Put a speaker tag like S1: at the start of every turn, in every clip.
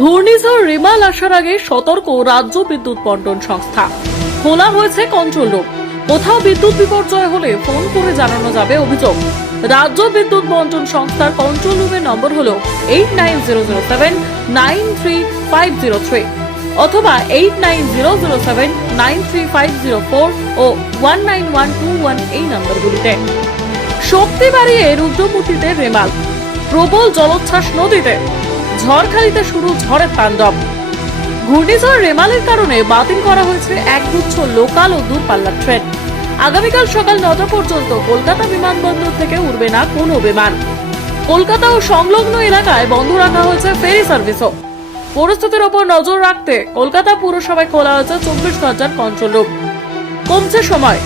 S1: ঘূর্ণিঝড় রেমাল আসার আগে সতর্ক রাজ্য বিদ্যুৎ বন্টন সংস্থা। খোলা হয়েছে কন্ট্রোল রুম কোথাও বিদ্যুৎ বিপর্যয় হলে ফোন করে জানানো যাবে অভিযোগ। রাজ্য বিদ্যুৎ বন্টন সংস্থার কন্ট্রোল রুমের নম্বর হল eight nine zero zero seven nine three five zero three অথবা eight nine zero zero seven nine three five zero four ও one nine one two one এই নম্বরগুলিতে। শক্তি বাড়িয়ে রুদ্রমূর্তিতে রেমাল। প্রবল জলোচ্ছ্বাস নদীতে। ঝড়খালিতে শুরু ঝড়ের তাণ্ডব। ঘূর্ণিঝড় রেমালের কারণে বাতিল করা হয়েছে একগুচ্ছ লোকাল ও দূরপাল্লার ট্রেন। আগামীকাল সকাল নটা পর্যন্ত কলকাতা বিমানবন্দর থেকে উড়বে না কোনো বিমান। কলকাতা ও সংলগ্ন এলাকায় বন্ধ রাখা হয়েছে ফেরি সার্ভিসও। পরিস্থিতির ওপর নজর রাখতে কলকাতা পুরসভায় খোলা হয়েছে চব্বিশ ঘণ্টার কন্ট্রোল রুম কমছে সময়।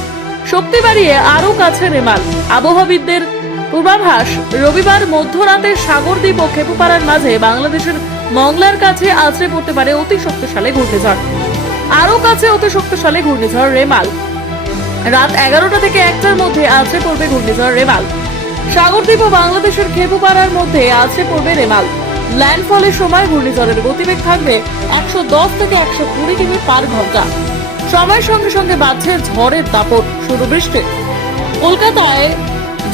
S1: শক্তি বাড়িয়ে আরও কাছে রেমাল। আবহাওয়াবিদদের পূর্বাভাস, রবিবার মধ্যরাতে সাগরদ্বীপ ও খেপুপাড়ার মাঝে বাংলাদেশের মংলার কাছে আছড়ে পড়তে পারে অতি শক্তিশালী ঘূর্ণিঝড়। আরও কাছে অতি শক্তিশালী ঘূর্ণিঝড় রেমাল। রাত এগারোটা থেকে একটার মধ্যে আছড়ে পড়বে ঘূর্ণিঝড় রেমাল। সাগরদ্বীপ ও বাংলাদেশের খেপুপাড়ার মধ্যে আছড়ে পড়বে রেমাল। ল্যান্ডফলের সময় ঘূর্ণিঝড়ের গতিবেগ থাকবে একশো দশ থেকে একশো কুড়ি কিমি পার ঘণ্টা। সময়ের সঙ্গে সঙ্গে বাড়ছে ঝড়ের দাপট শুরু বৃষ্টি। কলকাতায়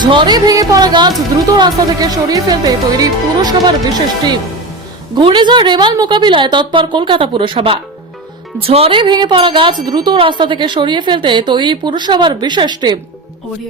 S1: ঝড়ে ভেঙে পড়া গাছ দ্রুত রাস্তা থেকে সরিয়ে ফেলতে তৈরি পুরসভার বিশেষ টিম। ঘূর্ণিঝড় রেমাল মোকাবিলায় তৎপর কলকাতা পুরসভা। ঝড়ে ভেঙে পড়া গাছ দ্রুত রাস্তা থেকে সরিয়ে ফেলতে তৈরি পুরসভার বিশেষ টিম।